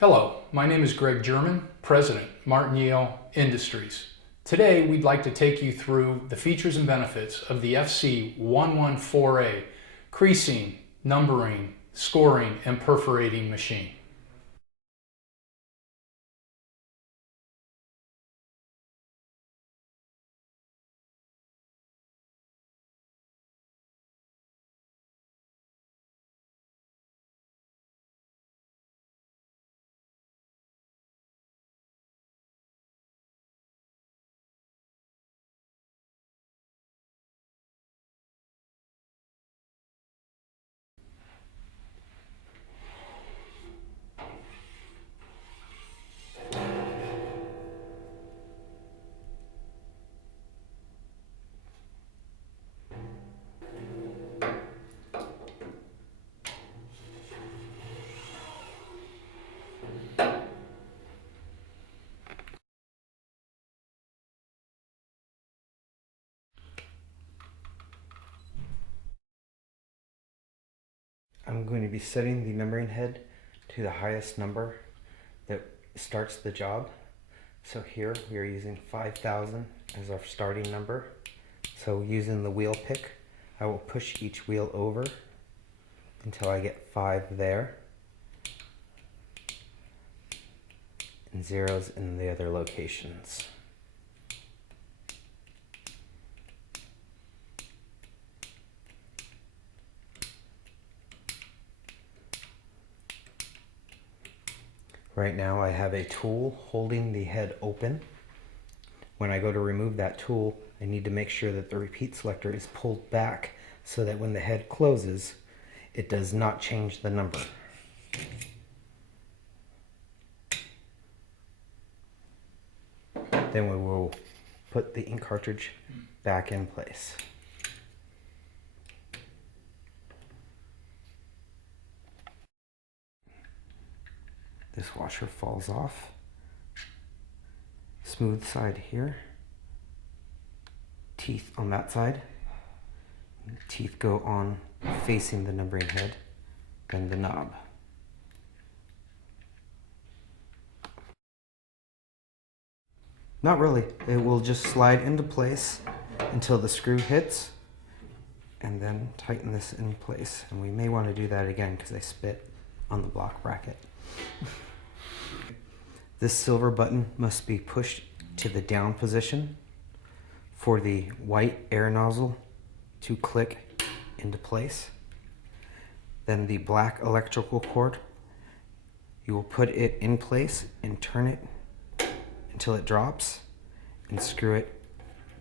Hello, my name is Greg German, President, Martin Industries. Today, we'd like to take you through the features and benefits of the FC114A creasing, numbering, scoring, and perforating machine. I'm going to be setting the numbering head to the highest number that starts the job. So here we are using 5,000 as our starting number. So using the wheel pick, I will push each wheel over until I get 5 there and zeros in the other locations. Right now I have a tool holding the head open. When I go to remove that tool, I need to make sure that the repeat selector is pulled back so that when the head closes, it does not change the number. Then we will put the ink cartridge back in place. This washer falls off. Smooth side here. Teeth on that side. Teeth go on facing the numbering head, then the knob. Not really. It will just slide into place until the screw hits, and then tighten this in place. And we may want to do that again because I spit on the block bracket. This silver button must be pushed to the down position for the white air nozzle to click into place. Then the black electrical cord, you will put it in place and turn it until it drops and screw it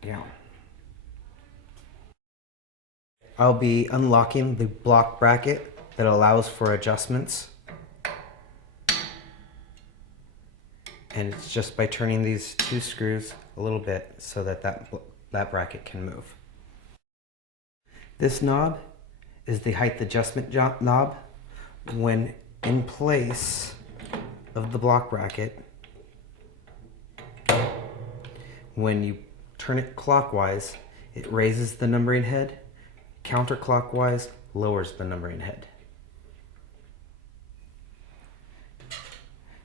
down. I'll be unlocking the block bracket that allows for adjustments. And it's just by turning these 2 screws a little bit so that that bracket can move. This knob is the height adjustment knob. When in place of the block bracket, when you turn it clockwise, it raises the numbering head. Counterclockwise, lowers the numbering head.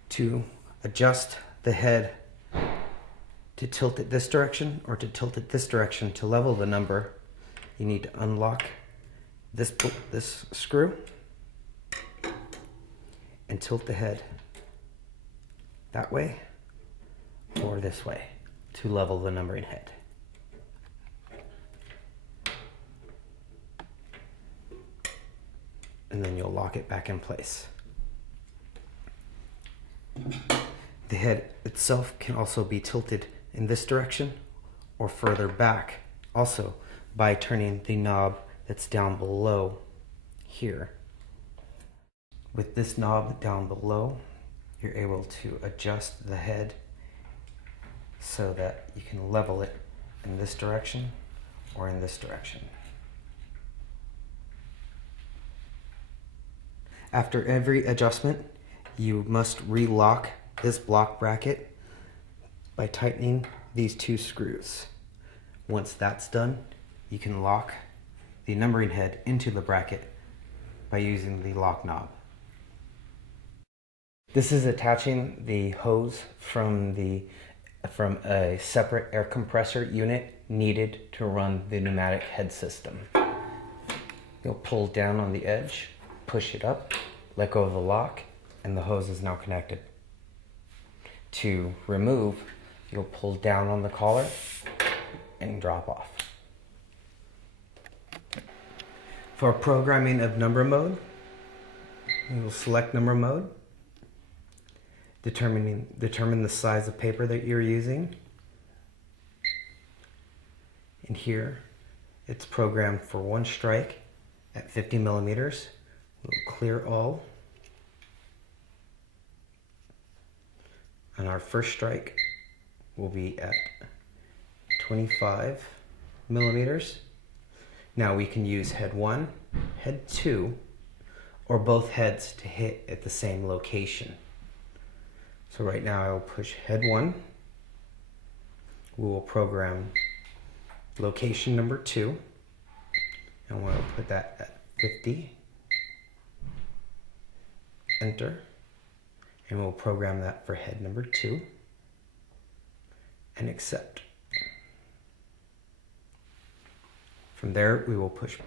To adjust the head to tilt it this direction or to tilt it this direction to level the number, you need to unlock this screw and tilt the head that way or this way to level the numbering head. And then you'll lock it back in place. The head itself can also be tilted in this direction or further back, also by turning the knob that's down below here. With this knob down below, you're able to adjust the head so that you can level it in this direction or in this direction. After every adjustment, you must re-lock this block bracket by tightening these 2 screws. Once that's done, you can lock the numbering head into the bracket by using the lock knob. This is attaching the hose from a separate air compressor unit needed to run the pneumatic head system. You'll pull down on the edge, push it up, let go of the lock, and the hose is now connected. To remove, you'll pull down on the collar and drop off. For programming of number mode, we will select number mode, determine the size of paper that you're using. And here, it's programmed for one strike at 50 millimeters. We'll clear all. And our first strike will be at 25 millimeters. Now we can use head 1, head 2, or both heads to hit at the same location. So right now I'll push head 1. We will program location number 2, and we'll put that at 50. Enter. And we'll program that for head number 2 and accept. From there, we will push.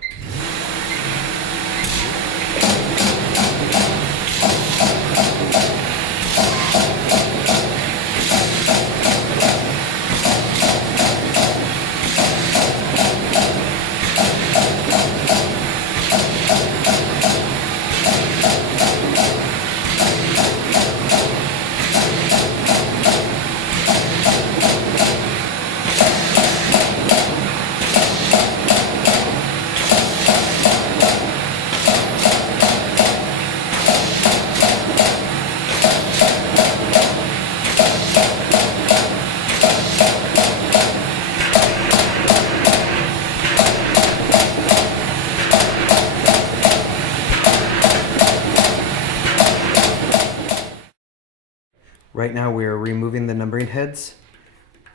Right now we are removing the numbering heads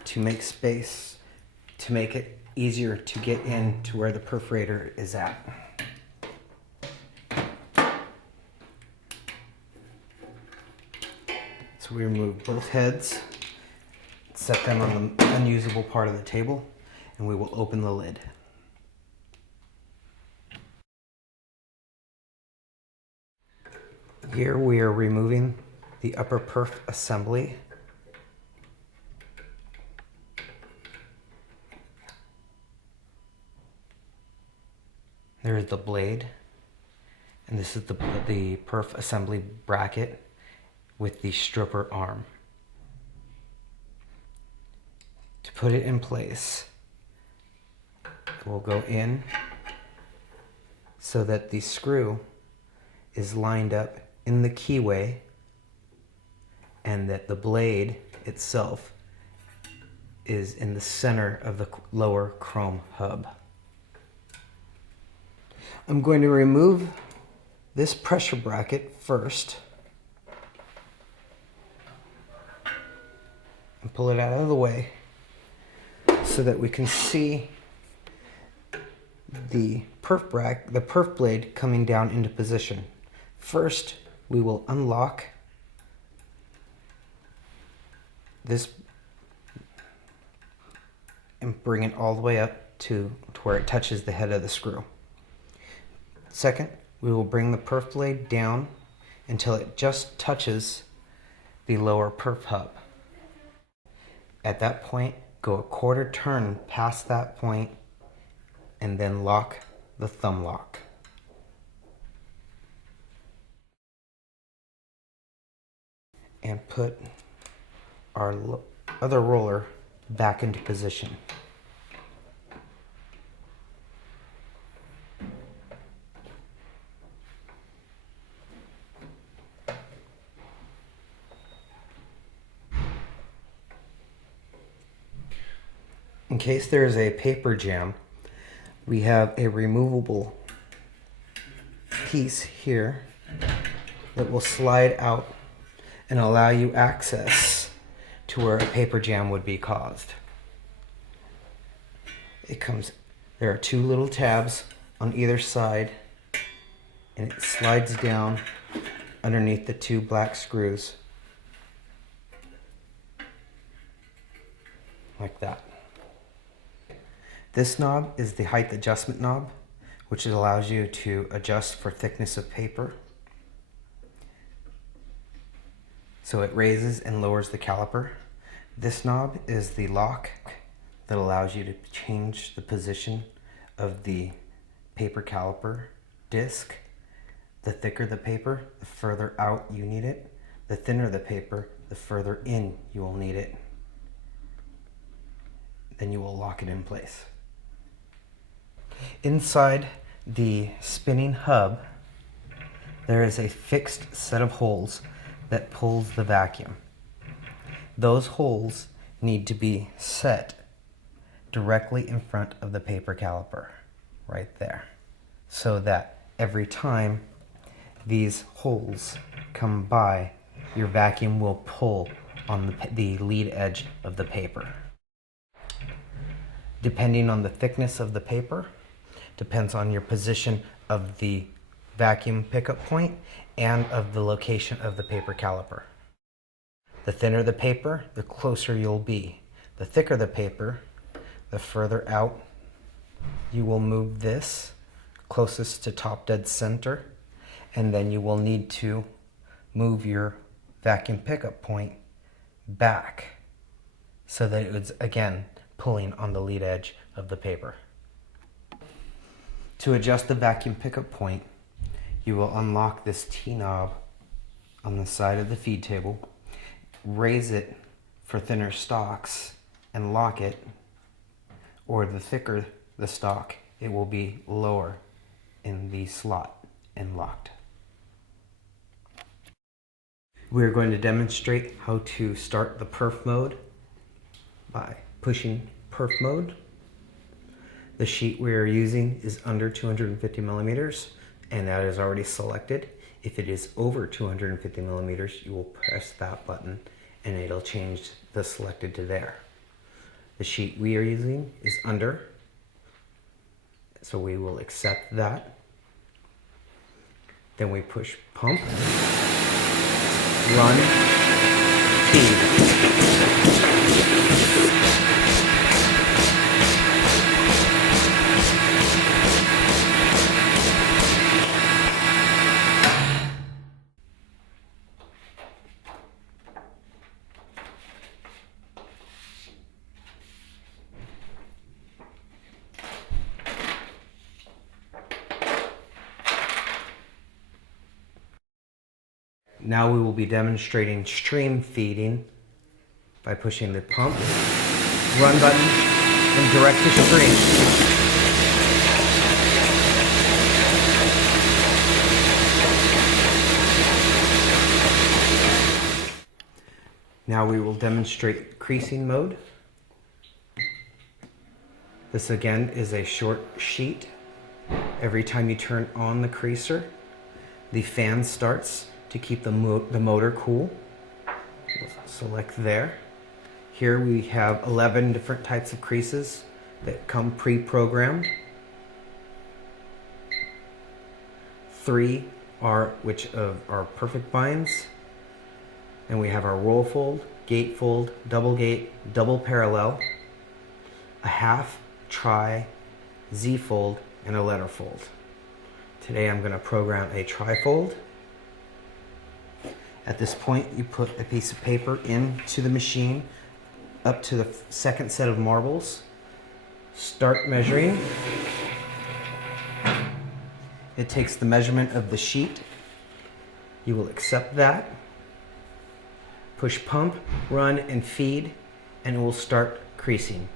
to make space, to make it easier to get in to where the perforator is at. So we remove both heads, set them on the unusable part of the table, and we will open the lid. Here we are removing the upper perf assembly. There's the blade, and this is the perf assembly bracket with the stripper arm. To put it in place, we'll go in so that the screw is lined up in the keyway and that the blade itself is in the center of the lower chrome hub. I'm going to remove this pressure bracket first and pull it out of the way so that we can see the perf blade coming down into position. First, we will unlock this and bring it all the way up to where it touches the head of the screw. Second, we will bring the perf blade down until it just touches the lower perf hub. At that point, go a quarter turn past that point and then lock the thumb lock. And put our other roller back into position. In case there is a paper jam, we have a removable piece here that will slide out and allow you access to where a paper jam would be caused. There are two little tabs on either side, and it slides down underneath the 2 black screws, like that. This knob is the height adjustment knob, which allows you to adjust for thickness of paper. So it raises and lowers the caliper. This knob is the lock that allows you to change the position of the paper caliper disc. The thicker the paper, the further out you need it. The thinner the paper, the further in you will need it. Then you will lock it in place. Inside the spinning hub, there is a fixed set of holes that pulls the vacuum. Those holes need to be set directly in front of the paper caliper, right there, so that every time these holes come by, your vacuum will pull on the lead edge of the paper. Depending on the thickness of the paper, depends on your position of the vacuum pickup point and of the location of the paper caliper. The thinner the paper, the closer you'll be. The thicker the paper, the further out you will move this closest to top dead center, and then you will need to move your vacuum pickup point back so that it's again pulling on the lead edge of the paper. To adjust the vacuum pickup point, you will unlock this T-knob on the side of the feed table, raise it for thinner stocks and lock it, or the thicker the stock, it will be lower in the slot and locked. We're going to demonstrate how to start the perf mode by pushing perf mode. The sheet we are using is under 250 millimeters, and that is already selected. If it is over 250 millimeters, you will press that button and it'll change the selected to there. The sheet we are using is under, so we will accept that. Then we push pump, run, feed. Now we will be demonstrating stream feeding by pushing the pump, run button, and direct to stream. Now we will demonstrate creasing mode. This again is a short sheet. Every time you turn on the creaser, the fan starts to keep the motor cool. Select there. Here we have 11 different types of creases that come pre-programmed. 3 are perfect binds, and we have our roll fold, gate fold, double parallel, a half, tri, Z fold, and a letter fold. Today I'm going to program a tri-fold. At this point, you put a piece of paper into the machine up to the second set of marbles. Start measuring. It takes the measurement of the sheet. You will accept that. Push pump, run, and feed, and it will start creasing.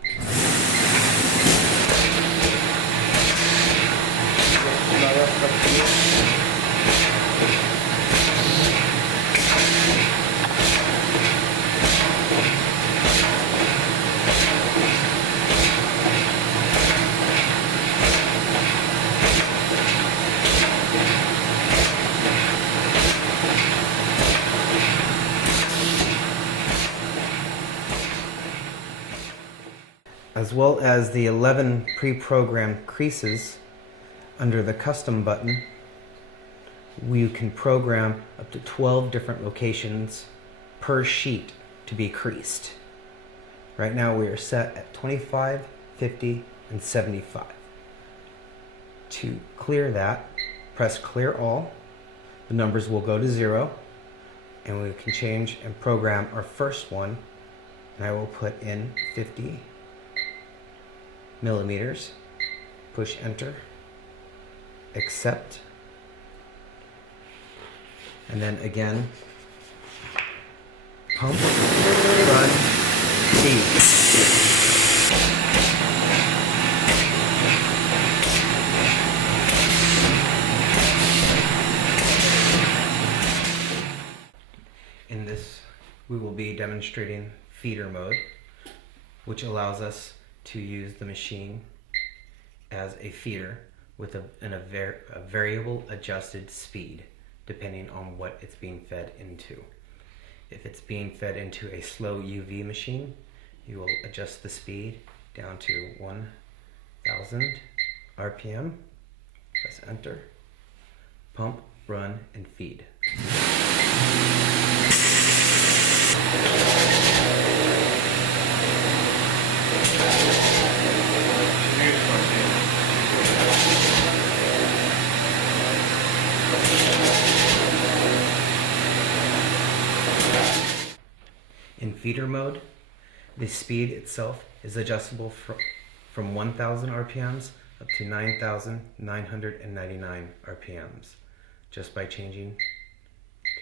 As well as the 11 pre-programmed creases under the custom button, we can program up to 12 different locations per sheet to be creased. Right now we are set at 25, 50, and 75. To clear that, press clear all. The numbers will go to 0, and we can change and program our first one. And I will put in 50 millimeters. Push enter, accept, and then again, pump, run, feed. In this, we will be demonstrating feeder mode, which allows us to use the machine as a feeder with a variable adjusted speed depending on what it's being fed into. If it's being fed into a slow UV machine, you will adjust the speed down to 1000 RPM, press enter, pump, run, and feed. In feeder mode, the speed itself is adjustable from 1000 RPMs up to 9999 RPMs just by changing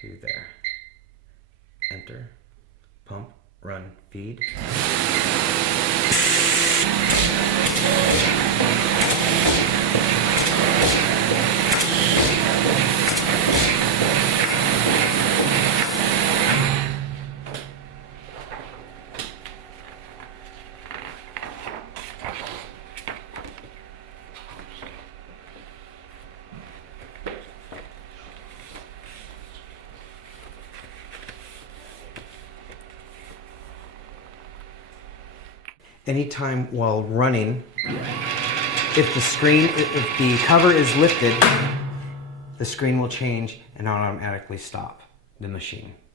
to there. Enter, pump, run, feed. Anytime while running, if the cover is lifted, the screen will change and automatically stop the machine.